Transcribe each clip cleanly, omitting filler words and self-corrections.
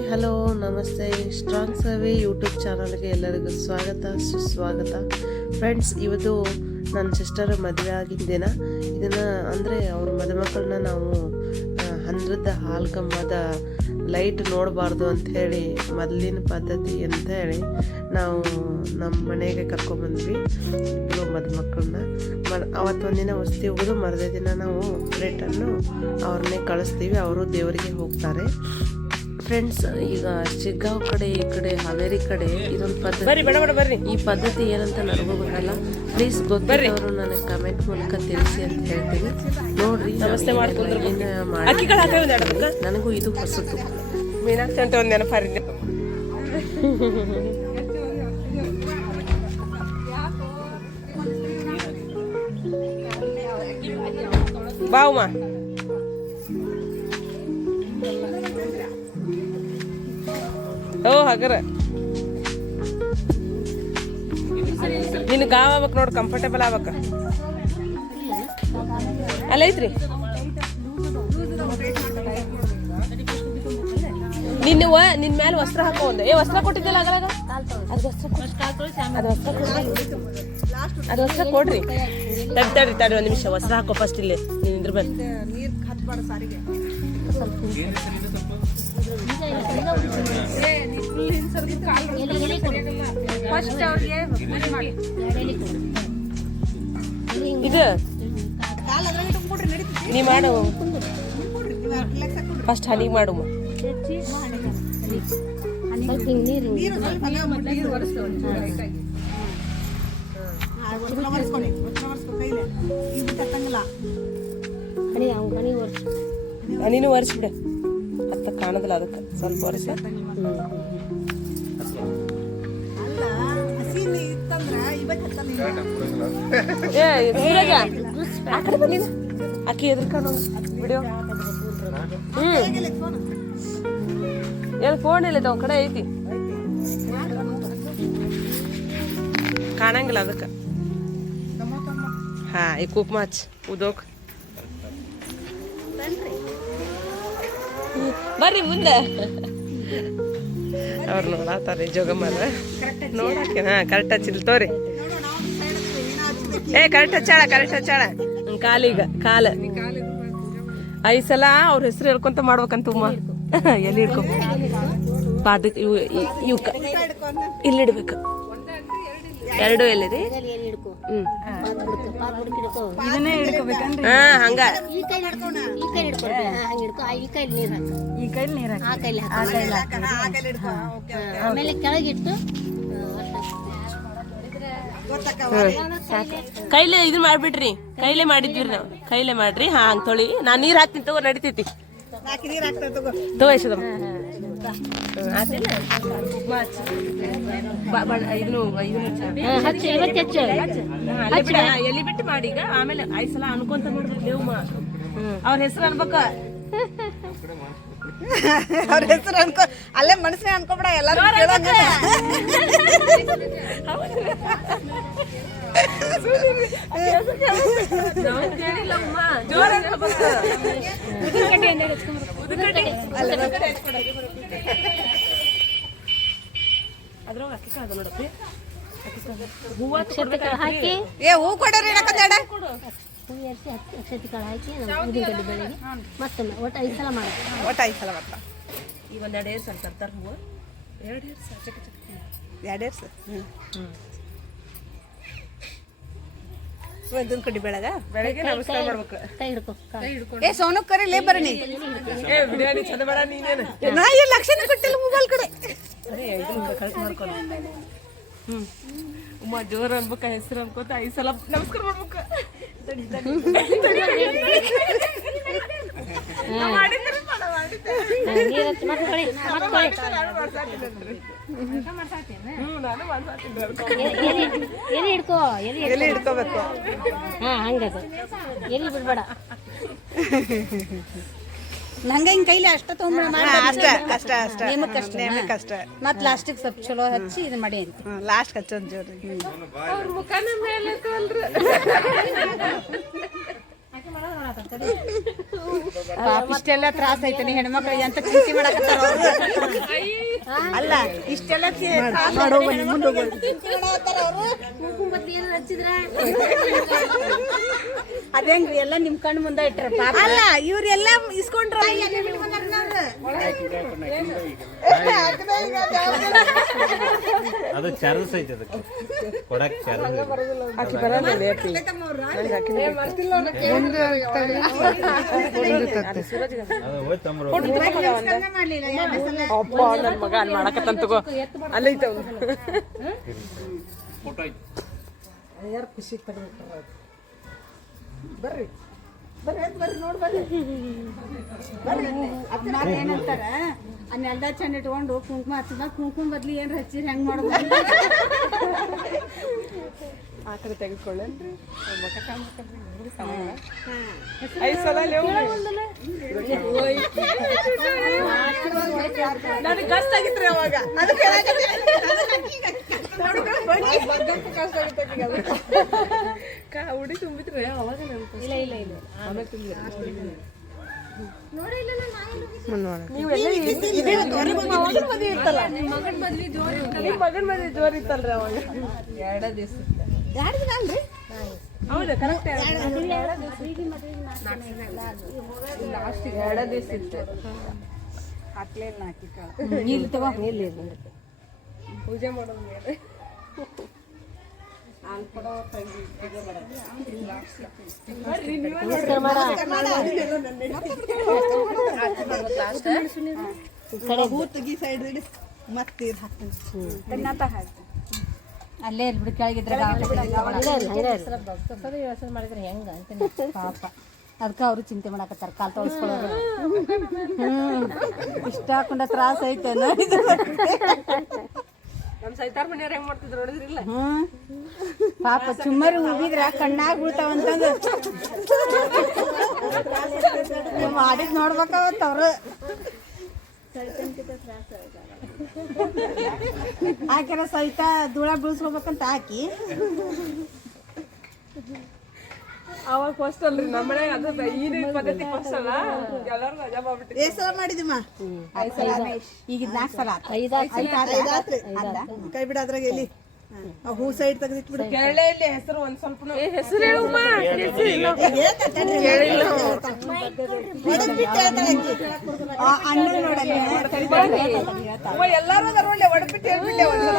Hi hello ನಮಸ್ತೆ. Strong survey YouTube ಚಾನಲ್ಗೆ ಎಲ್ಲರಿಗೂ ಸ್ವಾಗತ ಸುಸ್ವಾಗತ. ಫ್ರೆಂಡ್ಸ್, ಇವತ್ತು ನನ್ನ ಸಿಸ್ಟರ್ ಮದುವೆ ಆಗಿದ್ದ ದಿನ. ಇದನ್ನು ಅಂದರೆ ಅವ್ರ ಮದುಮಕ್ಕಳನ್ನ ನಾವು ಹಂದ್ರದ ಹಾಲು ಕಂಬದ ಲೈಟ್ ನೋಡಬಾರ್ದು ಅಂಥೇಳಿ ಮೊದಲಿನ ಪದ್ಧತಿ ಅಂಥೇಳಿ ನಾವು ನಮ್ಮ ಮನೆಗೆ ಕರ್ಕೊಂಡ್ಬಂದ್ವಿ ಇಬ್ಬರು ಮದುಮಕ್ಕಳನ್ನ. ಅವತ್ತೊಂದಿನ ವಸ್ತಿ ಹೋಗೋದು, ಮರದೇ ದಿನ ನಾವು ರಿಟರ್ನು ಅವ್ರನ್ನೇ ಕಳಿಸ್ತೀವಿ. ಅವರು ದೇವರಿಗೆ ಹೋಗ್ತಾರೆ. ಫ್ರೆಂಡ್ಸ್, ಈಗ ಶಿಗ್ಗಾಂವ್ ಕಡೆ, ಈ ಕಡೆ ಹಾವೇರಿ ಕಡೆ ಇದೊಂದು ಪದ್ಧತಿ. ಈ ಪದ್ಧತಿ ಏನಂತ ನನಗೂ ಗೊತ್ತಲ್ಲ. ಪ್ಲೀಸ್ ಗೊತ್ತಿರೋರು ನನಗೆ ಕಮೆಂಟ್ ಮೂಲಕ ತಿಳಿಸಿ ಅಂತ ಹೇಳ್ತೀನಿ. ನೋಡ್ರಿ, ನಮಸ್ತೆ ಮಾಡ್ಕೊಂಡ್ರು. ನನಗೂ ಇದು ಹೊಸತು. ಮೀನಾಕ್ಷಿ ಅಂತ ಒಂದು ನೆನಪಾರಿ ಬಾವುಮ್ಮ. ಓ ಹಗರ ನಿನ್ ಗಾವ್ ಆಗ್ಬೇಕು ನೋಡ್, ಕಂಫರ್ಟೇಬಲ್ ಆಗ್ಬೇಕ. ಅಲ್ಲ ಐತ್ರಿ ನಿನ್ ಮೇಲೆ ವಸ್ತ್ರ ಹಾಕೋ. ಒಂದು ವಸ್ತ್ರ ಕೊಟ್ಟಿದ್ದಿಲ್ಲ ಆಗಲಾಗ, ಅದು ವಸ್ತ್ರ ಕೊಡ್ರಿ. ತಡಿ ಒಂದ್ ನಿಮಿಷ, ವಸ್ತ್ರ ಹಾಕೋ ಫಸ್ಟ್. ಇಲ್ಲಿ ನೀನ್ ಇದ್ರ ಮೇಲೆ ಇದು ನೀ ಮಾಡು ಫಸ್ಟ್. ಹನಿ ಮಾಡು. ಹನಿನೂ ಒರೆಸ್ಬಿಡ, ಹತ್ತ ಕಾಣದಲ್ಲ, ಅದಕ್ಕೆ ಸ್ವಲ್ಪ ಒರೆಸ. ಅಕ್ಕಿ ಎದ್ರಕೊಂಡು ವಿಡಿಯೋ. ಎಲ್ಲಿ ಫೋನ್ ಇಲ್ಲ, ಅವ್ ಕಡೆ ಐತಿ, ಕಾಣಂಗಿಲ್ಲ ಅದಕ್ಕೆ. ಹಾ, ಈ ಕುಕ್ಮ ಹಚ್ ಉದೋಕ್. ಬರ್ರಿ ಮುಂದೆ. ಅವ್ರು ನೋಡಾತಾರ ಜೋಗಮ್ಮನ ನೋಡಕ್ಕೆ. ಹಾ, ಕರೆಕ್ಟ್ ಹಚ್ಚಿಲ್ ತೋರಿ. ಕರೆಕ್ಟ್ ಹಚ್ಚಾಳ. ಕಾಲಿಗ ಕಾಲ 5 ಸಲ ಅವ್ರ ಹೆಸರು ಹೇಳ್ಕೊಂತ ಮಾಡ್ಬೇಕಂತ. ಎಲ್ಲಿ ಹಿಡ್ಕೊ ಪಾದಕ್ ಇವಕ್ಕ ಇಲ್ಲಿಡ್ಬೇಕು. ಎರಡು ಎಲ್ಲಿದೆ? ಹಾ, ಹಂಗ ಆಮೇಲೆ ಕೆಳಗಿಟ್ಟು ಕೈಲೇ ಇದು ಮಾಡ್ಬಿಟ್ರಿ. ಕೈಲೇ ಮಾಡಿದ್ವಿ ನಾವು, ಕೈಲೇ ಮಾಡ್ರಿ. ಹಾ, ಹಂಗ್ ತೊಳಿ. ನಾನ್ ನೀರ್ ಹಾಕ್ತೀನಿ ತಗೋ, ನಡಿತೈತಿ ತಗೋ. ಯಶೋದಮ್ಮ ಎಲ್ಲಿ ಬಿಟ್ಟು ಮಾಡಿ. ಈಗ ಆಮೇಲೆ 5 ಸಲ ಅನ್ಕೊಂತ ಮಾಡ್ಬೇಕು ನೀವು. ಅವ್ರ ಹೆಸರು ಅನ್ಬೇಕ, ಅವ್ರ ಹೆಸರು ಅನ್ಕೋ. ಅಲ್ಲೇ ಮನಸ್ಸಿನ ಅನ್ಕೋಬೇಡ, ಎಲ್ಲಾರು ಹೂ ಕೊಡೋರಿ. ಅಕ್ಷತೆ ಕಾಳು ಹಾಕಿ ಉದ್ದಿನಕಡ್ಡಿ ಬೆಳಗ್ಗೆ ಮತ್ತೊಮ್ಮೆ ಒಟ್ಟು 5 ಸಲ ಮಾಡ್ತಾರೆ. ಒಟ್ಟು 5 ಸಲ ಬರ್ತಾ. ಈಗ ಒಂದು 2 ಏರ್ಸ್ ತರ್ತಾರೆ ಹೂವು. 2 ಏರ್ಸ್2 ಏರ್ಸ್. ಉದ್ದಿನ ಕಡ್ಡಿ ಬೆಳಗ್ಗೆ ನಮಸ್ಕಾರ ಮಾಡ್ಬೇಕು. ಕೈ ಹಿಡ್ಕೊ. ಸೋನು ಕರಿಲೇ ಬರ್ನಿ. ಬಿರಿಯಾನಿ ಚಂದ ಬೇಡ ನೀನೇನು. ನಾ ಇಲ್ಲಿ ಲಕ್ಷಣ ಕೊಟ್ಟಿಲ್ಲ ಮೊಬೈಲ್ ಕಡೆ. ಕಳ್ಸಿ ಮಾಡ್ಕೊಂಡು. ಉಮ್ಮ ಜೋರ್ ಅನ್ಬೇಕ, ಹೆಸರು ಅನ್ಕೋತ 5 ಸಲ ನಮಸ್ಕಾರ ಮಾಡ್ಬೇಕ. ಎಲ್ಲಿ ಹಿಡ್ಕೋಬೇಕು. ಹಾ, ಹಂಗದ ಎಲ್ಲಿ ಬಿಡ್ಬೇಡ. ನಂಗೆ ಹಿಂಗೆ ಕೈಲಿ ಅಷ್ಟ ತೊಗೊಂಡ್ಬಿಡ. ಅಷ್ಟೇ ಮತ್ತೆ ಲಾಸ್ಟಿಗೆ ಸ್ವಲ್ಪ ಚಲೋ ಹಚ್ಚಿ ಇದನ್ನ ಮಾಡಿ ಅಂತ. ಲಾಸ್ಟ್ ಹಚ್ಚೋದು ಜೋರಿ. ಪಾಪ ಇಷ್ಟೆಲ್ಲ ತ್ರಾಸ ಐತೆ ಹೆಣ್ಮಕ್ಳಿಗೆ ಅಂತ ಚಿಂತೆ ಮಾಡಕತ್ತಾರ ಅವ್ರು. ಅಲ್ಲ ಇಷ್ಟೆಲ್ಲ ಅದೇಂಗ್ರಿ ಎಲ್ಲ ನಿಮ್ ಕಣ್ಣು ಮುಂದೆ ಇಟ್ರ ಅಲ್ಲ ಇವ್ರೆಲ್ಲ ಇಸ್ಕೊಂಡ್ರ ಅದು ಚಾರ್ಜಸ್ ಐತೆ ಅದಕ್ಕೆ ಕೊಡಕ್ ಚಾರ್ಜ್ ಅದು ಹೋಯ್ತು ತಮ್ಮ ಅಪ್ಪ ನನ್ನ ಮಗ ಅಲ್ಲಿ ಮಾಡಕತ್ತಂತ ತಗೋ ಅಲ್ಲೈತ ಫೋಟೋ ಐತೆ ಯಾರು ಖುಷಿ ಬರ್ರಿ ಬರ್ರಿ ಬರ್ರಿ ನೋಡಿ ಬರ್ರಿ ಅದ್ನಾರ ಏನಂತಾರ ಅನ್ನೆಲ್ಲ ಚಂದ ಇಟ್ಕೊಂಡು ಕುಂಕುಮ ಹಚ್ಚಿದ ಕುಂಕುಮ ಬದ್ಲಿ ಏನ್ರ ಹಚ್ಚಿರಿ ಹೆಂಗ್ ಮಾಡೋದು ಆ ಕಡೆ ತೆಗೆದುಕೊಳ್ಳೇನ್ರಿ ಮಕ ಕಾಣ್ಬೇಕಂದ್ರೆ ನನಗೆ ಕಷ್ಟ ಆಗಿತ್ರಿ ಅವಾಗ ಉಡಿ ತುಂಬಿದ್ರಿ ಅವಾಗ ಮಗನ್ ಮದ್ವೆ ಜೋರ್ ಇತ್ತಲ್ರಿ ಅವಾಗ 2 ದಿವಸ ಅಲ್ರಿ ಹೌದಾ ಕರೆಕ್ಟ್ 2 ದಿವಸ ಇತ್ತು ಹಾಕ್ಲೇನ ಇಲ್ಲಿ ತಗೋ ಇಲ್ಲಿ ಪೂಜೆ ಮಾಡೋದು ಮೇಲೆ ಅಲ್ಲೇ ಬಿಡು ಕೆಳಗಿದ್ರೆ ಮಾಡಿದ್ರೆ ಹೆಂಗ ಅಂತ ಪಾಪ ಅದಕ್ಕೆ ಅವರು ಚಿಂತೆ ಮಾಡಕತ್ತಾರ ಕಾಲ್ ತೊಳ್ಸ್ಕೊಳ್ಳೋರು ಇಷ್ಟ ಹಾಕೊಂಡ ತ್ರಾಸ ಐತೆ ನಮ್ ಸೈತಾರ್ ಮನೆಯವ್ರ ಹೆಂಗ್ ಮಾಡ್ತಿದ್ರು ನೋಡಿದ್ರಿಲ್ಲ ಪಾಪ ಚುಮ್ಮರಿ ಉಗಿದ್ರ ಕಣ್ಣಾಗ ಬೀಳ್ತಾವಂತಂದು ಮಾಡಿದ್ ನೋಡ್ಬೇಕಾವತ್ತ ಅವ್ರು ಹಾಕ್ಯಾರ ಸಹಿತ ಧೂಳ ಬೀಳ್ಸ್ಕೊಬೇಕಂತ ಹಾಕಿ ಅವಾಗ ಫಸ್ಟ್ ಅಲ್ರಿ ನಮ್ಮ ಮನ್ಯಾಗ ಅದು ಈ ಪದ್ಧತಿ ಫಸ್ಟ್ ಅಲ್ಲ ಎಲ್ಲರೂ ರಜಾ ಮಾಡ್ಬಿಟ್ಟಿದ್ರು ಎಷ್ಟು ಸಲ ಮಾಡಿದಿಮ್ಮ ಈಗ 4 ಸಲ ಕೈ ಬಿಡ ಅದ್ರಾಗ ಎಲ್ಲಿ ಹೂ ಸೈಡ್ ತೆಗೆದಿಟ್ಬಿಡು ಕೇಳೇ ಇಲ್ಲಿ ಹೆಸರು ಒಂದ್ ಸ್ವಲ್ಪ ಹೆಸರು ಹೇಳುಮ್ಮ ಅಣ್ಣ ನೋಡಲ್ಲ ಎಲ್ಲಾರು ಅದಾರ ಒಳ್ಳೆ ಒಡಪಿಟ್ಟು ಹೇಳ್ಬಿಟ್ಟೆ ಒಂದ್ಸಲ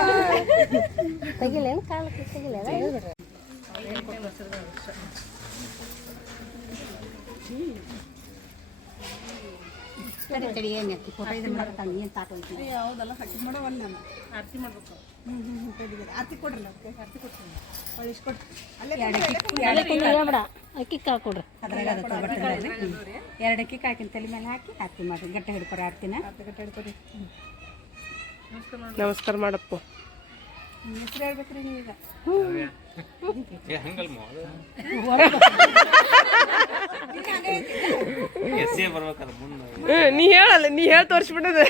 ತೆಗಿಲೇನು ಕಾಲಕ್ಕೆ ತೆಗಿಲ್ಲ ತಡಿ ಏನು ಫೋಟೋ ಇದನ್ನ ಮಾಡಕತ್ತಾಳ ಏನು ತಾಟ ಹೋಗ್ತೀನಿ ಹೌದಲ್ಲ ಹಟ್ಟಿ ಮಾಡೋವಲ್ಲ ನಾನು ಆರತಿ ಮಾಡ್ಬೇಕು ಆರತಿ ಕೊಡ್ರಲ್ಲ ಆರತಿ ಕೊಡ್ತೀನಿ ಒಳ್ಳಿಸ್ಕೊಟ್ಟು ಬೇಡ ಅಕ್ಕಿ ಕಾಳು ಕೊಡ್ರಿ ಅದ್ರಾಗ ಅದಕ್ಕೆ 2 ಅಕ್ಕಿ ಹಾಕಿನ ತಲೆ ಮೇಲೆ ಹಾಕಿ ಆರತಿ ಮಾಡಿ ಗಟ್ಟ ಹಿಡ್ಕೊರಿ ಆರತಿನ ನಮಸ್ಕಾರ ಮಾಡಪ್ಪ ಹೆಸರು ಹೇಳ್ಬೇಕ್ರಿ ನೀವೀಗ ಹಂಗಲ್ ಎಸ್ಸೇ ಬರ್ಬೇಕಲ್ಲ ಮುಂದೆ ನೀ ಹೇಳಲ್ಲ ನೀ ಹೇಳಿ ತೋರಿಸ್ಬಿಟ್ಟದೆ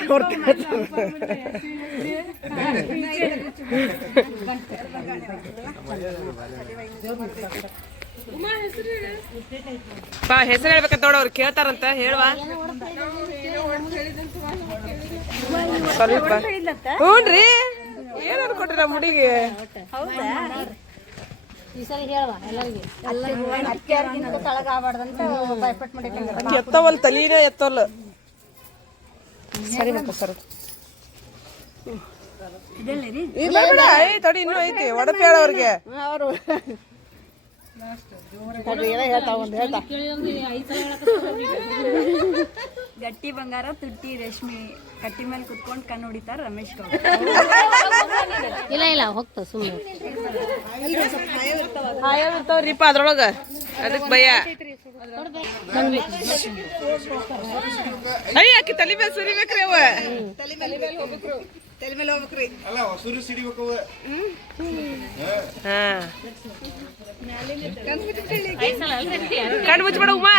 ಬಾ ಹೆಸರು ಹೇಳ್ಬೇಕಂತ ನೋಡ ಅವ್ರು ಕೇಳ್ತಾರಂತ ಹೇಳುವ ಸ್ವಲ್ಪ ಹ್ಞೂನ್ರಿ ಏನ್ ಅನ್ಕೊಟ್ರಿ ನಮ್ಮ ಹುಡುಗಿ ಈ ಸರಿ ಹೇಳುವ ಎಲ್ಲರಿಗೆ ತಳಗ ಆಗ್ಬಾರ್ದಂತ ಭಯಪಟ್ಟು ಮಾಡಿಟ್ಟಂಗ ಅಕ್ಕಿ ಎತ್ತವಲ್ ತಲೀನೇ ಎತ್ತವಲ್ಲ ಸರಿ ಮಕ್ಕ ಸರ್ ಇಲ್ಲ ಬೇಡ ಐ ತಡಿ ಇನ್ನೂ ಐತಿ ಒಡಪೆ ಹೇಳವ್ರಿಗೆ ಅವರು ಗಟ್ಟಿ ಬಂಗಾರ ತುಟ್ಟಿ ರೇಷ್ಮೆ ಕಟ್ಟಿ ಮೇಲೆ ಕುತ್ಕೊಂಡು ಕಣ್ಣು ಹೊಡಿತಾರ ರಮೇಶ್ ಗೌಡ ಇಲ್ಲ ಹೋಗ್ತಾವ ಸುಮ್ಮನೆ ಹಾಯವ್ರಿಪ್ಪ ಅದ್ರೊಳಗ ಅದಕ್ಕೆ ಭಯ ಅಯ್ಯ ಆಕಿ ತಲೆ ಮೇಲೆ ಸುರಿಬೇಕ್ರಿ ಅವ ತಲೆ ಮೇಲೆ ಹೋಗ್ಬೇಕ್ರಿ ಅಲ್ಲ ಹೊಸೂರು ಸಿಡಿಬೇಕು ಹಾ ಕಣ್ಣು ಮುಚ್ಚಿಬಿಡ ಉಮಾ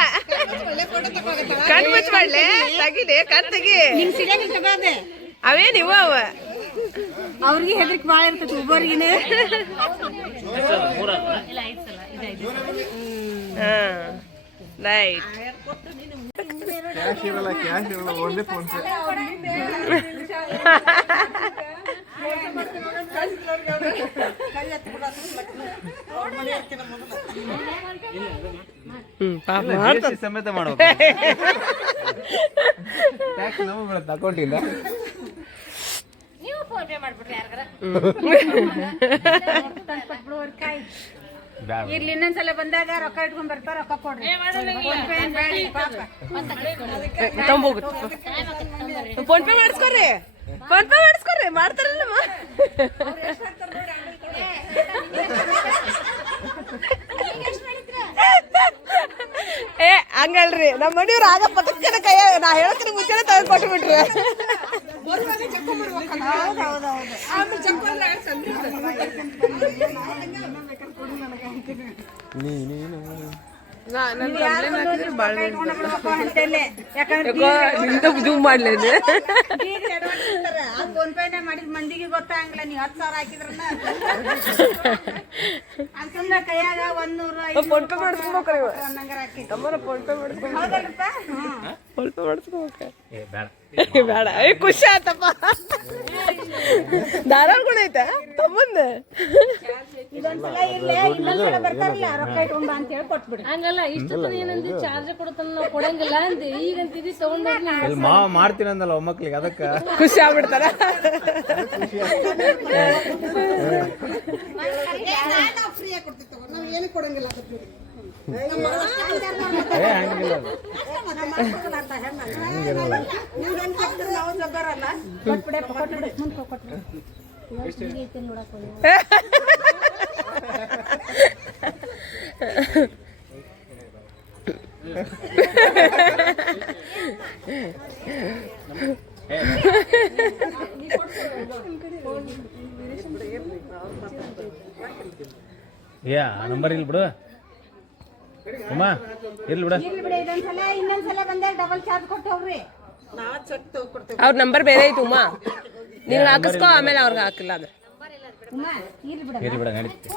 ಕಣ್ಣು ಮುಚ್ಚಿಬಾಡ್ಲೆ ತೆಗಿಲೆ ಕಣ್ ತೆಗಿ ಅವೇನಿವ ಅವ ಅವ್ರಿಗೆ ಹೆದರಿಕೆ ಭಾಳ ಇರ್ತೈತಿ ಒಬ್ಬರಿಗಿನ ಹಾ ರೈಟ್. ಒಂದೇ ಫೋನ್ ಸಮೇತ ಮಾಡೋ ಅಕೌಂಟ್ ಇಲ್ಲ. ಇರ್ಲಿ ಇನ್ನೊಂದ್ಸಲ ಬಂದಾಗ ರೊಕ್ಕ ಇಟ್ಕೊಂಡ್ ಬರ್ತಾರ, ರೊಕ್ಕ ಕೊಡ್ರಿ. ಫೋನ್ ಪೇ ಮಾಡಿಸ್ಕೊರಿ, ಫೋನ್ ಪೇ ಮಾಡಿಸ್ಕೊರಿ, ಮಾಡ್ತಾರಲ್ಲಮ್ಮ. ಏ ಹಂಗಲ್ರಿ, ನಮ್ಮ ಮನೆಯವ್ರು ಆಗ ಪಟಕ್ಕನ ಕೈಯ ನಾ ಹೇಳಕ್ಕಿನ ಮುಂಚೆನೆ ತೆಗೆದು ಕೊಟ್ಟು ಬಿಟ್ರೆ. ಜೂಮ್ ಮಾಡ್ಲೇನೆ. ಫೋನ್ ಪೇನೆ ಮಾಡಿದ್ ಮಂದಿಗೆ ಗೊತ್ತಾಗಂಗಿಲ್ಲ. ನೀವು 10,000 ಹಾಕಿದ್ರನ್ನ ಅಂತಂದ್ರ ಕೈಯಾಗ 100 ಫೋನ್ ಪೇ ಮಾಡಿಸ್ಕೊಬೇಕ್ರಿ, ಅನ್ನಂಗಾರ ಹಾಕಿ ಅಮ್ಮನ ಫೋನ್ ಪೇ ಮಾಡಿಸ್ಕೊಬೇಕು, ಹೌದಲ್ರಪ್ಪ? ಫೋನ್ ಪೇ ಮಾಡಿಸ್ಕೋಬೇಕ. ಬೇಡ, ಖುಷಿ ಆತಪ್ಪ. ಧಾರಾಳ ಗುಣ ಐತೆ ತಮ್ಮಂದ. ಇದೊಂದ್ಸಲ ಇರ್ಲಿ, ಇನ್ನೊಂದ್ಸಲ ಬರ್ತಾರಲ್ಲ ರೊಕ್ಕ ಇಟ್ಕೊಂಡ್ ಬಾ ಅಂತ ಹೇಳಿ ಕೊಟ್ಬಿಡು. ಹಂಗಲ್ಲ, ಇಷ್ಟೊತ್ತ ಏನಂದಿ ಚಾರ್ಜ್ ಕೊಡ್ತಾನ ನಾವು ಕೊಡಂಗಿಲ್ಲ ಅಂದಿ, ಈಗಂತಿದಿ ತಗೊಂಡ್ ಮಾವ ಮಾಡ್ತೀನಿ ಅಂದಲ್ಲ ಒಮ್ಮಕ್ಳಿಗೆ, ಅದಕ್ಕ ಖುಷಿ ಆಗ್ಬಿಡ್ತಾರ. ಹಂಗಿಲ್ಲ ನಂಬರ್ ಇಲ್ಲ ಬಿಡು ಅಮ್ಮ, ಇರ್ಲಿ ಬಿಡ. ಇನ್ನೊಂದ್ಸಲ ಬಂದಾಗ ಡಬಲ್ ಚಾರ್ಜ್ ಕೊಟ್ಟು ಹೋಗ್ರಿ. ಅವ್ರ ನಂಬರ್ ಬೇರೆ ಐತಿ ಉಮಾ, ನೀವ್ ಹಾಕಿಸ್ಕೊ, ಆಮೇಲೆ ಅವ್ರಿಗೆ ಹಾಕಿಲ್ಲ ಅದು. ಇರ್ಲಿ ಬಿಡ, ನಡೀತಿ.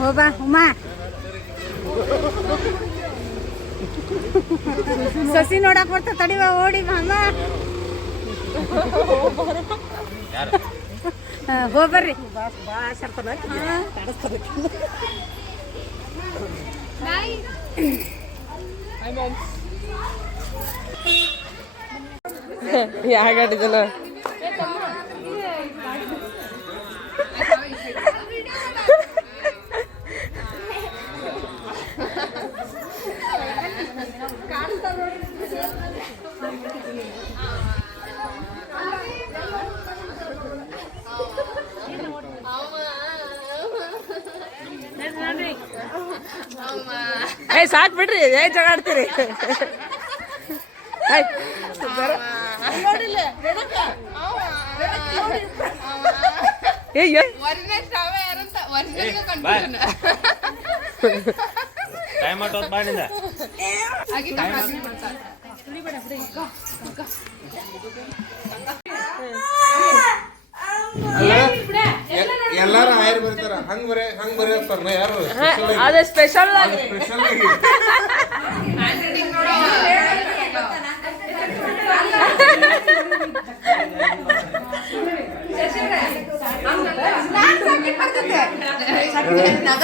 ಹೋಗ್ಬಾ ಉಮಾ. ಸಸಿ ನೋಡಕ್ ಬರ್ತಾ ತಡಿವ, ಓಡಿ ಅಮ್ಮ. ಹೋಗ್ಬರ್ರಿ. ಯಾಗಾಡಿದಲ್ಲ ಏ ಸಾಕ್ ಬಿಡ್ರಿ, ಏ ಜಗಾಡ್ತೀರಿ. ಟೈಮ್ ಆಟೋದ್ ಬಾಡಿಂದ ಎಲ್ಲಾರು ಆಯ್ರ್ ಬರ್ತಾರ, ಹಂಗ್ ಬರೀತಾರ ಯಾರು ಅದೇ ಸ್ಪೆಷಲ್ ಸ್ಪೆಷಲ್ ಆಗಿ.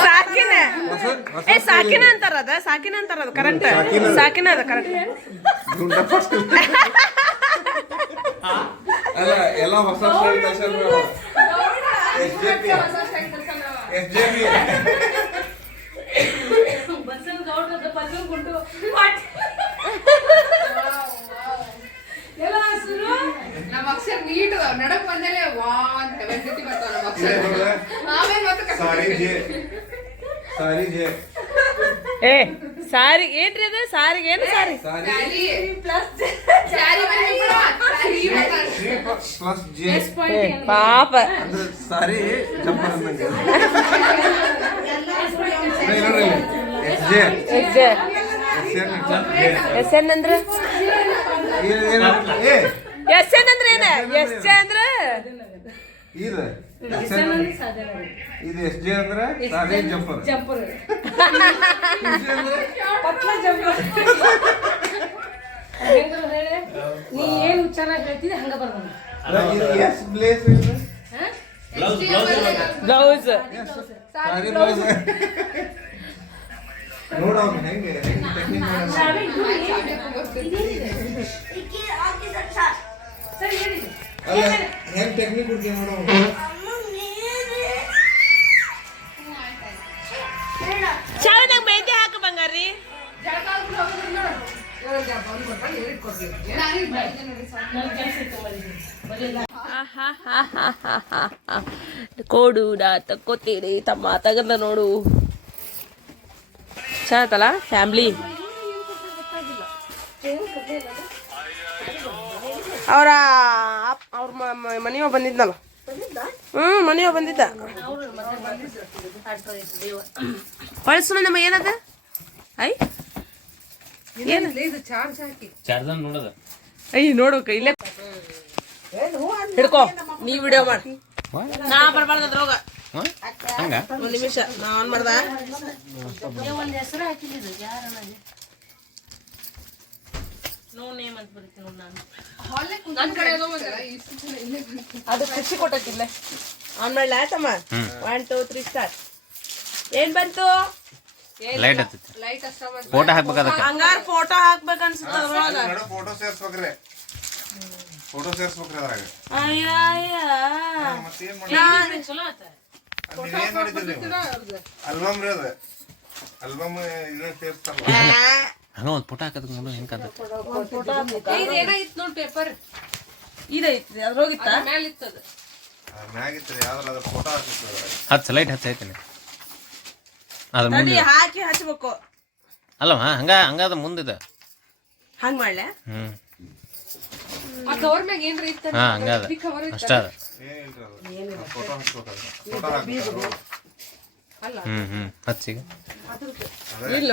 ಸಾಕಿನ, ಏ ಸಾಕಿನ ಅಂತಾರದ, ಸಾಕಿನ ಅಂತಾರದ ಕರೆಕ್ಟ್, ಸಾಕಿನ ಅದ ಕರೆಕ್ಟ್. ಅಲ್ಲ ಎಲ್ಲ ಹೊಸ ಸ್ಪೆಷಲ್ SJP ನಮ್ಮ ಅಕ್ಷರ ನೀಟ್ ನಡಕ್ ಬಂದಲೇ ವಾ ಅಂತ ಬಂದಿತಿ ಬರ್ತಾವ ನಮ್ಮ ಅಕ್ಷರ. ನಾವೇ ಮತ್ತೆ ಸಾರಿ ಜೆ ಏ ಸಾರಿ ಏನ್ರಿ ಅದ, ಸಾರಿಗೆ ಏನು sari? Sari plus sari plus J ಪಾಪ ಅಂದ್ರೆ ಸಾರಿ ಜಂಪರ್ ಅಂದಂಗೆ. ಎಸ್ ಎನ್ ಅಂದ್ರೆ ಎಸ್ ಎನ್ ಅಂದ್ರೆ ಏನ ಎಸ್ ಜೆ ಅಂದ್ರೆ ಇದು ಇದು ಎಸ್ ಜೆ ಅಂದ್ರೆ ಸಾರಿ ಜಂಪರ್ ಜಂಪರ್ ಹೆಂಗರು ಹೇಳಿ ನೀ ಏನ್ ಉಚ್ಚಾರ ಹೇಳ್ತಿದ್ದೆ ಹಂಗ ಬರ್ಬೋದು. ಇದು ಎಸ್ ಬ್ಲೇಸ್ ಬ್ಲೌಸ್ ಸಾರಿ ಬ್ಲೌಸ್ ನೋಡ ಅವ್ನು ಹೆಂಗೆ ಟೆಕ್ನಿಕ್ ಅಲ್ಲ ಹೆಂಗ್ ಟೆಕ್ನಿಕ್ ಕೊಡ್ತೀವಿ ನೋಡ ಶಾವಿನಾಗ ಮೆಹಂದಿ ಹಾಕ ಬಂಗಾರಿ. ಕೋಡು ತಕ್ಕೋತೀರಿ ತಮ್ಮ ತಗಂದ ನೋಡು. ಚೆನ್ನಾಗತ್ತಲ್ಲ ಫ್ಯಾಮ್ಲಿ. ಅವ್ರ ಮನೆಯವ ಬಂದಿದ್ನಲ್ಲ. ಮನೆಯವ ಬಂದಿದ್ದ. ಪಳಸು ನಮ್ಮ ಏನದ ಐ ಏನು ಚಾರ್ಜರ್ ನೋಡದ ಐ ನೋಡೋಕ ಇಲ್ಲೇ ಹಿಡ್ಕೋ. ನೀ ವಿಡಿಯೋ ಮಾಡಿ ನಾ ಬರ್ಬಾರ್ದ ಅದ್ರೊಳಗ. ಹಂಗ ಒಂದ್ ನಿಮಿಷ ನಾ ಆನ್ ಮಾಡ್ದ. ಒಂದ್ ಹೆಸರು ಹಾಕಿದ್ದು ಯಾರನ್ನಾಗೆ ನೋ ನೇಮ್ ಅಂತ ಬರೀತೀನಿ ನೋಡ್ ನಾನು. ನನ್ ಕಡೆ ಏನೋ ಬಂದಲ್ಲ, ಅದು ಖುಷಿ ಕೊಟ್ಟಕ್ಕಿಲ್ಲ. ಆನ್ ಮಾಡ್ಲ ಆಯ್ತಮ್ಮ. 1 2 3 ಸ್ಟಾರ್ಟ್. ಏನ್ ಬಂತು? ಲೈಟ್ ಹತ್ತೈತಿ. ಲೈಟ್ ಅಷ್ಟ ಬಂತು. ಫೋಟೋ ಹಾಕ್ಬೇಕು ಅದಕ್ಕೆ. ಹಂಗಾರ ಫೋಟೋ ಹಾಕ್ಬೇಕು ಅನ್ಸುತ್ತ ಅದ್ರೊಳಗ. ಫೋಟೋ ಸೇರ್ಸ್ಬೇಕ್ರಿ ಅದ್ರಾಗ. ಅಯ್ಯ ಮತ್ತೇನ್ ಚಲೋ ಆತ. ಏನ್ ನೋಡಿದ್ರಿ ನೀವು? ಆಲ್ಬಮ್ ರೀ ಅದು. ಆಲ್ಬಮ್ ಇದನ್ನ ಸೇರ್ಸ್ತಾರಲ್ಲ. ಹಂಗ ಒಂದ್ ಫೋಟೋ ಹಾಕದಕ್ಕೆ ನೋಡು ಹೆಂಗ್ ಕಾಣ್ತೈತಿ. ಇದೇನಾಗಿತ್ತು ನೋಡ್ ಪೇಪರ್ ಇದೈತಿ ಅದ್ರೋಗಿತ್ತ ಮೇಲೆ ಇತ್ತದ. ಮ್ಯಾಗಿತ್ರಿ ಯಾವ್ದ್ರ ಅದ್ರ ಫೋಟೋ ಹಾಕಿತ್ತು. ಹಚ್ಚ ಲೈಟ್ ಹಚ್ಚೈತೀನಿ ಅದ್ರ ತಡಿ ಮುಂದೆ. ಹಾಕಿ ಹಚ್ಬೇಕು. ಅಲ್ಲವ ಹಂಗಾದ ಮುಂದಿದೆ. ಹಂಗ್ ಮಾಡ್ಲೆ. ಆ ಕವರ್ ಮ್ಯಾಗ ಏನ್ರ ಇತ್ತ ಹಂಗಾದ ಅಷ್ಟ ಅದ. ಏನಿಲ್ರಿ ಅದು ಫೋಟೋ ಹಾಕ್ಬೇಕಾದ್ರೆ ಫೋಟೋ ಹಾಕ್ಬೇಕು. ಹಚ್ಚಿಗ ಇಲ್ಲ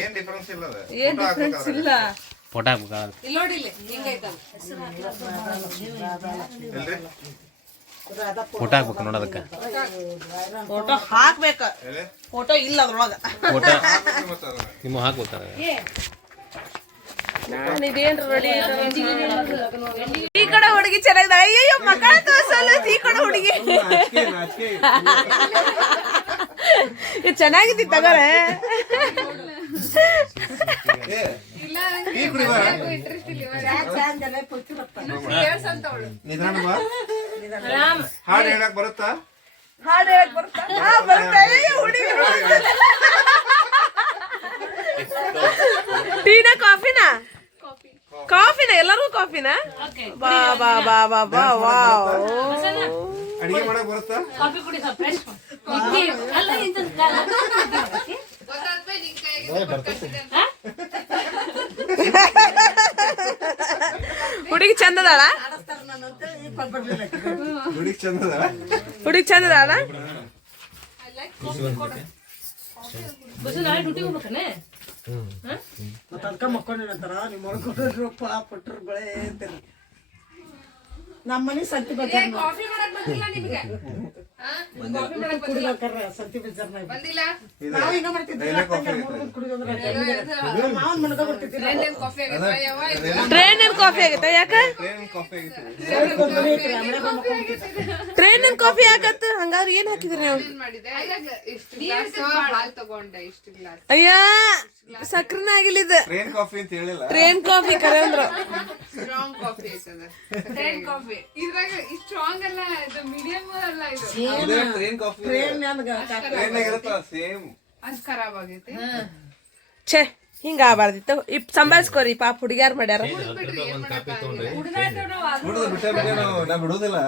ಏನ್ ಡಿಫರೆನ್ಸ್ ಇಲ್ಲ ಅದು. ಏನ್ ಡಿಫ್ರೆನ್ಸ್ ಇಲ್ಲ. ಫೋಟೋ ಹಾಕ್ಬೇಕಾದ್ರೆ ಇಲ್ಲಿ ನೋಡಿಲ್ಲ ಹಿಂಗೈತ. ಇಲ್ರಿ ಫೋಟೋ ಹಾಕ್ಬೇಕು ನೋಡೋದಕ್ಕೆ. ಫೋಟೋ ಹಾಕ್ಬೇಕ. ಎಲ್ಲಿ ಫೋಟೋ ಇಲ್ಲ ಅದ್ರೊಳಗ. ಫೋಟೋ ಹಾಕ್ಬೇಕ್ರಿ ಮತ್ತೆ ಅದನ್ನ. ನಿಮ್ಮ ಹಾಕ್ಬೇಕಾದ್ರೆ ನಾನು ಇದೇನ್ರ ರೆಡಿ ಈ ಕಡೆ ಹುಡುಗಿ ಚೆನ್ನಾಗಿದೆ. ಅಯ್ಯಯ್ಯೋ ಮಕ್ಕಳ ತೋರ್ಸಲ್ಲ ಈ ಕಡೆ ಹುಡುಗಿ. ಇದು ಚೆನ್ನಾಗಿದ್ದಿ ತಗೋರೆ. ಇಲ್ಲ ಈ ಕುಡಿ ಬಾ. ಇಂಟ್ರೆಸ್ಟ್ ಇಲ್ಲ. ನಿಧಾನ ಬಾ. ಹಾಡು ಹೇಳಕ್ ಬರುತ್ತಾ? ಹಾಡು ಹೇಳಕ್ ಬರುತ್ತಾ? ಬರುತ್ತೆ. ಅಯ್ಯಯ್ಯೋ ಹುಡುಗಿ ಟೀನಾ ಕಾಫಿನಾ? ಕಾಫಿನಾ? ಎಲ್ಲರಿಗೂ ಕಾಫಿನಾ? ಬಾ ಬಾ ಬಾ ಬಾ ಬಾ ವಾವ್. ಅಡಿಗೆ ಮಾಡಕ್ ಬರುತ್ತಾ? ಕಾಫಿ ಕುಡಿ ಫ್ರೆಶ್ ಅಲ್ಲ ಇಂಥದ್ದು ಗೊತ್ತಾದ್ಮೇಲೆ ನಿನ್ ಕೈಯಾಗೆ ಹುಡುಗಿ ಚಂದದಾಳ? ಹುಡುಗಿ ಚಂದದ. ಹುಡುಗಿ ಚಂದದಾಳ? ಬಸ್ ನಾಳೆ ಡ್ಯೂಟಿ ಹೋಗ್ಬೇಕನೆ. ನಮ್ಮ ಮನೆ ಸಂತಿ ಬಜಾರ್ ಕಾಫಿ ಮಾಡಕ್ ಬಂದಿಲ್ಲ ನಿಮ್ಗೆ? ಕಾಫಿ ಮಾಡಕ್ ಬಂದಿಲ್ಲ? ಸಂತಿ ಬಜಾರ್ನಾಗ ಬಂದಿಲ್ಲ. ನಾವು ಹಿಂಗ ಮಾಡ್ತಿದ್ವಿ. ಮಾವನ್ ಮನಗ ಬರ್ತಿದ್ವಿ. ಏನೇನ್ ಕಾಫಿ ಆಗೈತೆ ಯವ್ವ? ಇದು ಟ್ರೈನ್ ಏನ್ ಕಾಫಿ ಆಗೈತೆ? ಯಾಕ ಟ್ರೈನ್ ಕಾಫಿ ಆಗಿತ್ತು. ಟ್ರೈನ್ ಏನ್ ಕಾಫಿ ಆಗತ್ತ? ಹಂಗಾದ್ರೆ ಏನ್ ಹಾಕಿದ್ರಿ ನೀವು? ಏನ್ ಮಾಡಿದೆ? ಇಷ್ಟು ಗ್ಲಾಸ್ ಹಾಲ್ ತಗೊಂಡೆ, ಇಷ್ಟು ಗ್ಲಾಸ್. ಅಯ್ಯ ಸಕ್ರೆನ ಆಗಿಲ್ಲ ಇದು. ಟ್ರೈನ್ ಕಾಫಿ ಅಂತ ಹೇಳಿಲ್ಲ. ಟ್ರೈನ್ ಕಾಫಿ ಕರೆ ಅಂದ್ರು. ಸ್ಟ್ರಾಂಗ್ ಕಾಫಿ ಐತದ. ಟ್ರೈನ್ ಕಾಫಿ ಇದ್ರಾಗ ಸ್ಟ್ರಾಂಗ್ ಅಲ್ಲ, ಇದು ಮೀಡಿಯಂ ಅಲ್ಲ, ಇದು ಟ್ರೈನ್ ಕಾಫಿ ಟ್ರೈನ್ ಇರುತ್ತ ಸೇಮ್. ಅದ್ ಖರಾಬ್ ಆಗೈತಿ. ಛೇ ಹಿಂಗ ಆಗಬಾರ್ದಿತ್ತು. ಸಂಭಾಳಿಸ್ಕೋರಿ ಪಾಪ ಹುಡುಗ್ಯಾರ ಮಾಡ್ಯಾರ. ಬಿಡುದು ಬಿಟ್ಟ ನಾ ಬಿಡುದಿಲ್ಲ.